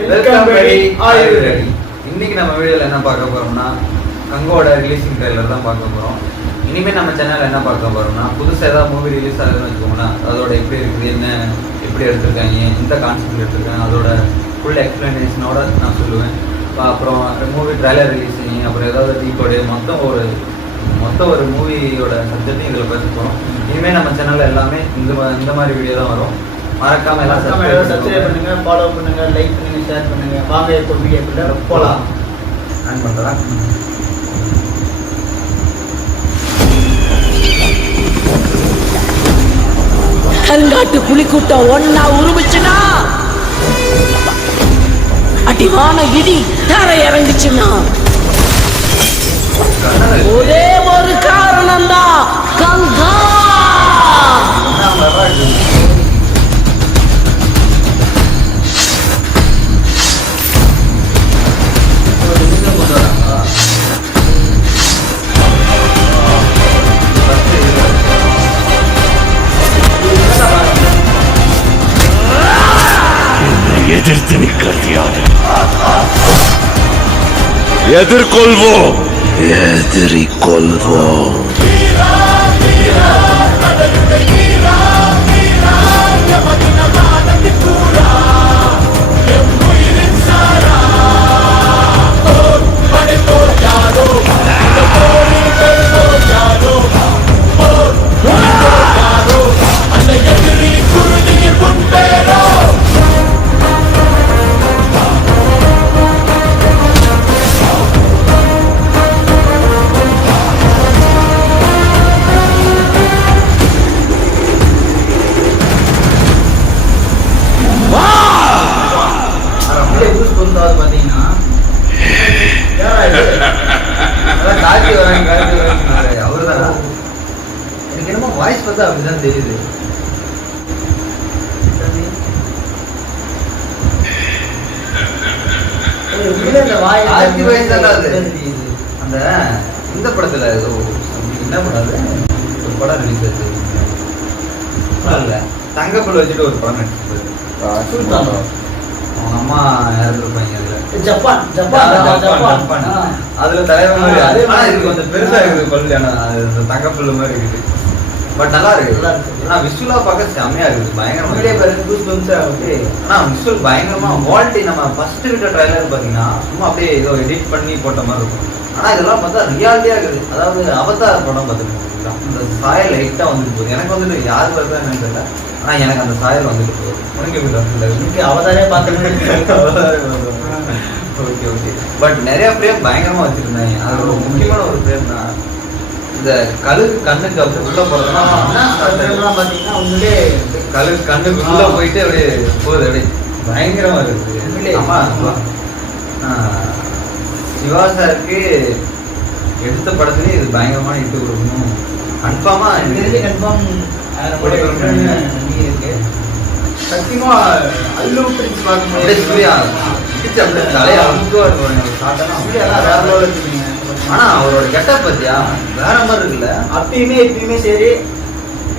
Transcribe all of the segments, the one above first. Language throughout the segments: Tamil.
இன்னைக்கு நம்ம வீடியோல என்ன பார்க்க போறோம்னா கங்கோட ரிலீசிங் ட்ரெய்லர் தான் பார்க்க போறோம். இனிமேல் நம்ம சேனல்ல என்ன பார்க்க போறோம்னா புதுசாக ஏதாவது மூவி ரிலீஸ் ஆகுதுன்னு வச்சுக்கோங்களேன், அதோட எப்படி இருக்குது, என்ன எப்படி எடுத்திருக்காங்க, எந்த கான்செப்ட் எடுத்திருக்காங்க, அதோட ஃபுல் எக்ஸ்பிளனேஷனோட நான் சொல்லுவேன். அப்புறம் மூவி ட்ரெய்லர் ரிலீஸிங், அப்புறம் ஏதாவது டீகோடு, மொத்த ஒரு மூவியோட சப்ஜெக்டையும் இதில் பேச போகிறோம். இனிமேல் நம்ம சேனலில் எல்லாமே இந்த மாதிரி வீடியோ தான் வரும். மறக்காம எல்லாம் சப்ஸ்கிரைப் பண்ணுங்க, ஃபாலோ பண்ணுங்க, லைக் பண்ணுங்க, ஷேர் பண்ணுங்க. வாங்க இப்போ வீடியோக்குள்ள போலாம். ஆன் பண்ணுறேன். கருங்காட்டு புலிக்கூட்டம் ஒன்னா உருமிச்சுனா, அடிவான இடி தர இறங்குச்சுன்னா, ஒரே ஒரு காரணம் தான், கங்கா. எதிர்த்து நிற்கிறது யாரு? எதிர்கொள்வோம், எதிரிக்கொள்வோம். எனக்கு என்னமோ வாய்ஸ் பார்த்தா அப்படிதான் தெரியுது. அந்த இந்த படத்துல ஏதோ என்ன படம், ஒரு படம் ரிலீஸ் ஆச்சு, தங்கப்பல் வச்சுட்டு ஒரு படம் நடிச்சிருப்பாரு. அவங்க அம்மா இறந்துருப்பாங்க. அதுல தலைவர் மாதிரி. ஆனா இது கொஞ்சம் பெருசா இருக்குது பல்லு. ஆனா அது தங்கப்பல்லு மாதிரி இருக்குது. பட் நல்லா இருக்கு. ஆனா விஷுவலா பார்க்க செம்மையா இருக்குது. பயங்கரமா. ஆனா விஷுவல் பயங்கரமா குவாலிட்டி. நம்ம ஃபர்ஸ்ட் விட்ட ட்ரைலர் பாத்தீங்கன்னா சும்மா அப்படியே ஏதோ எடிட் பண்ணி போட்ட மாதிரி இருக்கும். ஆனா இதெல்லாம் பார்த்தா ரியாலிட்டியா இருக்குது. அதாவது அவதார் படம் பார்த்துருக்கோம். இந்த சாயல் லைட்டா வந்துட்டு போகுது. எனக்கு வந்துட்டு யார் வருதா என்னன்னு தெரியல. ஆனா எனக்கு அந்த சாயல் வந்துட்டு போகுது. உனக்கு அவதாரே பார்த்துட்டு ஓகே ஓகே. பட் நிறைய பிரேம் பயங்கரமா வச்சிருந்தாங்க. அது ஒரு முக்கியமான ஒரு பிரேம் தான். இந்த கழுகு கண்ணுக்கு அப்படி உள்ள போறதுன்னா பாத்தீங்கன்னா உங்களே கழுகு கண்ணுக்கு உள்ள போயிட்டு அப்படியே போகுது. அப்படியே பயங்கரமா இருக்குது. ஆமா, சிவா சாருக்கு எடுத்த படத்துலயே இது பயங்கரமான இட்டு கொடுக்கணும். கன்ஃபார்மா கன்ஃபார்ம் இருக்கு. சத்தியமா அல்லு பிரிச்சு பார்க்கும்போது சூர்யா அப்படியே தலையா அமுக்கா இருக்கும். ஆனா அவரோட கெட்டப் பத்தியா வேற மாதிரி இருக்குல்ல. எப்பயுமே சரி,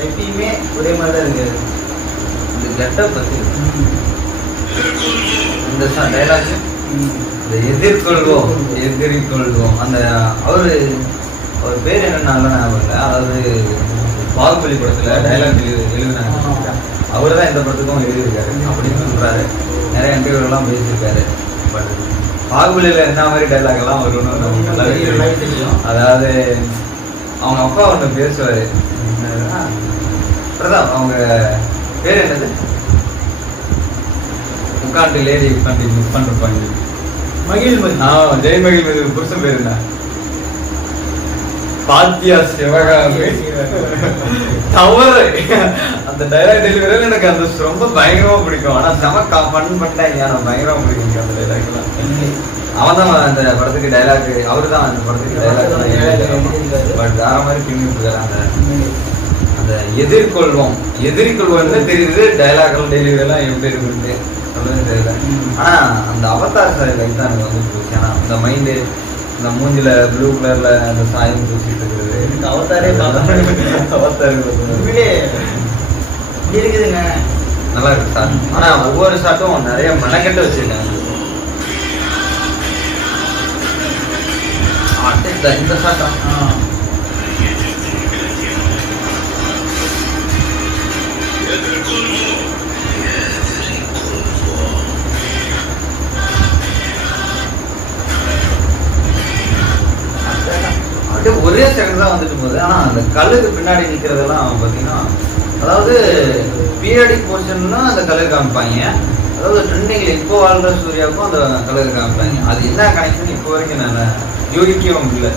எப்பயுமே ஒரே மாதிரி தான் இருக்கு. இந்த கெட்டப் பத்தி இந்த டைலாக், இந்த எதிர்கொள்வோம் எதிர்கொள்வோம், அந்த அவர் பேர் என்னன்னு ஞாபகம். அதாவது பாகுபலி படத்துல டைலாக் எழுதினாங்க. அவரு தான் இந்த படத்துக்கும் எழுதியிருக்காரு அப்படின்னு சொல்றாரு. நிறைய இன்டர்வியூலாம் பேசியிருக்காரு. பட் பாகுபலியில என்ன மாதிரி டைலாக் எல்லாம் வரும்னு அதாவது அவங்க அப்பா ஒன்று பேசுவாரு. பிரதாப், அவங்க பேர் என்னது, உட்காந்து லேடி உட்காந்து மிஸ் பண்ணிருப்பாங்க. ஜெய் மகிழ் புருஷன் பேர் என்ன, பாத்தியா சிவகாமி. தவறு. அந்த டைலாக் டெலிவரி எனக்கு அந்த ரொம்ப பயங்கரமா பிடிக்கும். ஆனா செம ஃபன் பண்ணிட்டாங்க. நான் பயங்கரமா பிடிக்கும் அந்த டைலாக் எல்லாம். அவன் தான் அந்த படத்துக்கு டைலாக், அவரு தான் அந்த படத்துக்கு டைலாக். பட் வேற மாதிரி பிடிக்கிறாரு. அந்த எதிர்கொள்வோம் எதிர்கொள்வோம்னு தெரியுது. டைலாக் டெலிவரி எல்லாம் எப்படி இருக்கு சொல்லவே தெரியல. ஆனா அந்த அவதார் சார் லைக் தான் எனக்கு வந்து போச்சு. ஆனா அந்த மைண்டு, இந்த மூஞ்சில ப்ளூ கலர்ல அந்த சாயம் பூசிட்டு இருக்கிறது, எனக்கு அவதாரே இருக்குதுங்க. நல்லா இருக்கு சார். ஆனா ஒவ்வொரு ஷாட்டும் நிறைய மெனக்கெட்டு வச்சிருக்காங்க. இந்த சாட்டம் அப்படியே ஒரே செகண்ட் தான் வந்துட்டு போகுது. ஆனா அந்த கல்லுக்கு பின்னாடி நிக்கிறதெல்லாம் பாத்தீங்கன்னா, அதாவது பீரியடிக் போர்ஷன்னா அந்த கலர் காமிப்பாங்க, அதாவது ட்ரெண்டிங்ல இப்போ வாழ்ற சூர்யாவுக்கும் அந்த கலர் காமிப்பாங்க. அது என்ன கனெக்ஷன் இப்போ வரைக்கும் நான் யோகிக்கவும் இல்லை.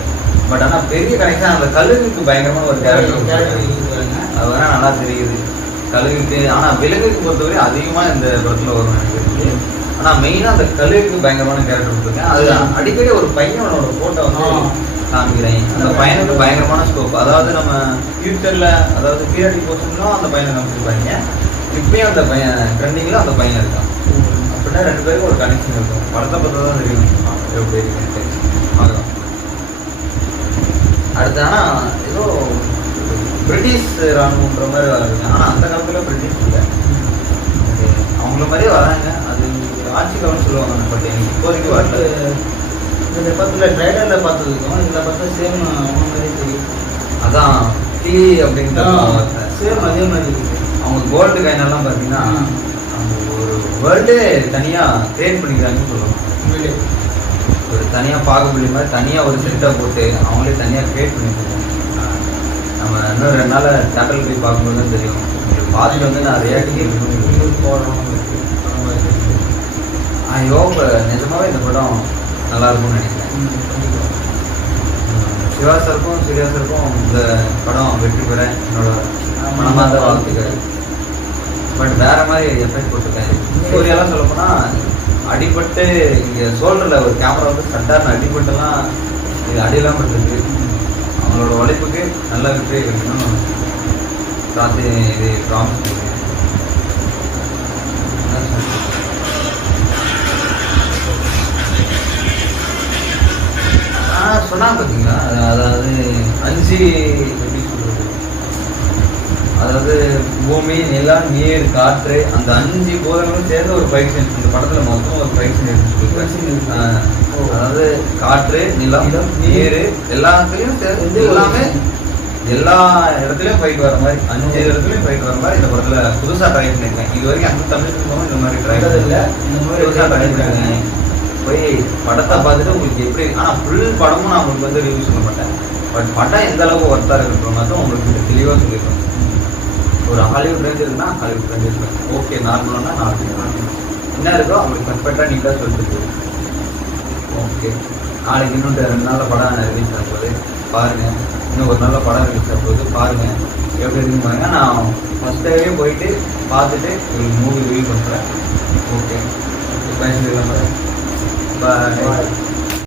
பட் ஆனா பெரிய கனெக்ஷன் அந்த கழுகுக்கு பயங்கரமான ஒரு கேரக்டர் அது வேணா நல்லா தெரியுது கழுகுக்கு. ஆனா விலங்குக்கு பொறுத்தவரை அதிகமா இந்த படத்துல வரும் எனக்கு. ஆனா மெயினா அந்த கழுகுக்கு பயங்கரமான கேரக்டர் கொடுத்துருக்கேன். அது அடிக்கடி ஒரு பையனோட போட்டோ வந்து காமிக்கிறேன். அந்த பையனுக்கு பயங்கரமான ஸ்கோப். அதாவது நம்ம ஃபியூச்சர்ல, அதாவது பீரியடிக் போர்ஷன்லாம் அந்த பையனை காமிச்சிருப்பாங்க. இப்பயும் அந்த பையன் ட்ரெண்டிங்ல அந்த பையன் இருக்கான். அப்படின்னா 2 பேருக்கும் ஒரு கனெக்ஷன் இருக்கும். படத்தை பார்த்தா தான் தெரியும் எப்படி இருக்குன்னு. பார்க்கலாம். அடுத்து ஆனா ஏதோ பிரிட்டிஷ் ராணுவன்ற மாதிரி வராங்க. ஆனா அந்த காலத்துல பிரிட்டிஷ் இல்லை, அவங்கள மாதிரியே வராங்க. அது ஆட்சி காலம்னு சொல்லுவாங்க. பட் எனக்கு இப்போதைக்கு வரல. இந்த படத்துல ட்ரைலர்ல பார்த்ததுக்கும் இதுல பார்த்தா சேம் அவங்க மாதிரி தெரியும். அதான் டீ அப்படின்ற சேம் அதே மாதிரி இருக்கு. அவங்க கோல்டு காயினெல்லாம் பார்த்தீங்கன்னா அவங்க ஒரு வேர்ல்டே தனியாக கிரியேட் பண்ணிக்கிறாங்கன்னு சொல்லுவாங்க. ஒரு தனியாக பாகுபலி மாதிரி தனியாக ஒரு செட்டை போட்டு அவங்களே தனியாக கிரியேட் பண்ணிக்கிறாங்க. நம்ம இன்னும் 2 நாள் தேட்டரில் போய் பார்க்கும்போது தான் தெரியும். பார்த்துட்டு வந்து நான் ரியாக்ட் போடுறோம். யோக நிஜமாவே இந்த படம் நல்லா இருக்கும்னு நினைக்கிறேன். சிவா சாருக்கும் சூர்யா சாருக்கும் இந்த படம் வெற்றி பெற என்னோட மனமார்ந்த வாழ்த்துக்கள். பட் வேற மாதிரி எஃபெக்ட் போட்டிருக்கேன். சூர்யாலாம் சொல்ல போனா அடிபட்டு இங்க சோல்டர்ல ஒரு கேமரா வந்து சட்டார்னு அடிபட்டுலாம் இது அடியெல்லாம் பட்டிருக்கு. அவங்களோட உழைப்புக்கு நல்ல வெற்றி கிடைக்கணும் ராத்திரி இது ப்ராமிஸ். சொன்னா பார்த்தீங்களா, அதாவது 5 எப்படி சொல்றது, அதாவது பூமி, நிலம், நீர், காற்று, அந்த 5 பூதங்களும் சேர்ந்து ஒரு ஃபைட் சீன். இந்த படத்துல மொத்தம் ஒரு ஃபைட் சீன் இருக்கு. அதாவது காற்று, நிலம், நீர் எல்லாத்துலயும் சேர்ந்து எல்லாமே எல்லா இடத்துலயும் ஃபைட் வர மாதிரி 5 இடத்துலயும் ஃபைட் வர மாதிரி இந்த படத்துல புதுசா ட்ரை பண்ணிருக்கேன். இது வரைக்கும் அந்த தமிழ் சினிமாவும் இந்த மாதிரி ட்ரை இல்லை. இந்த மாதிரி புதுசா ட்ரை பண்ணிருக்கேன். போய் படத்தை பார்த்துட்டு உங்களுக்கு எப்படி, ஆனால் ஃபுல் படமும் நான் உங்களுக்கு வந்து ரிவ்யூ சொல்ல மாட்டேன். பட் படம் எந்த அளவுக்கு ஒர்த்தாக இருக்கிற மாதிரி உங்களுக்கு தெளிவாக சொல்லிடுவேன். ஒரு ஹாலிவுட் ரேஞ்ச் இருக்குன்னா ஹாலிவுட் ரேஞ்ச் இருக்கேன். ஓகே நார்மலானா நார்மல் என்ன இருக்கோ அவங்களுக்கு பர்ஃபெக்டாக நீட்டாக சொல்லிட்டு. ஓகே நாளைக்கு இன்னும் 2 நாளில் படம் ரிலீஸ் ஆகும்போது பாருங்கள். இன்னும் ஒரு நாளில் படம் ரிலீஸ் ஆகும்போது பாருங்கள் எப்படி இருக்குன்னு பாருங்க. நான் ஃபஸ்ட் டேவே போயிட்டு பார்த்துட்டு உங்களுக்கு மூவி ரிவ்யூ பண்ணுறேன். ஓகே பேசிக்கலாம். Bye.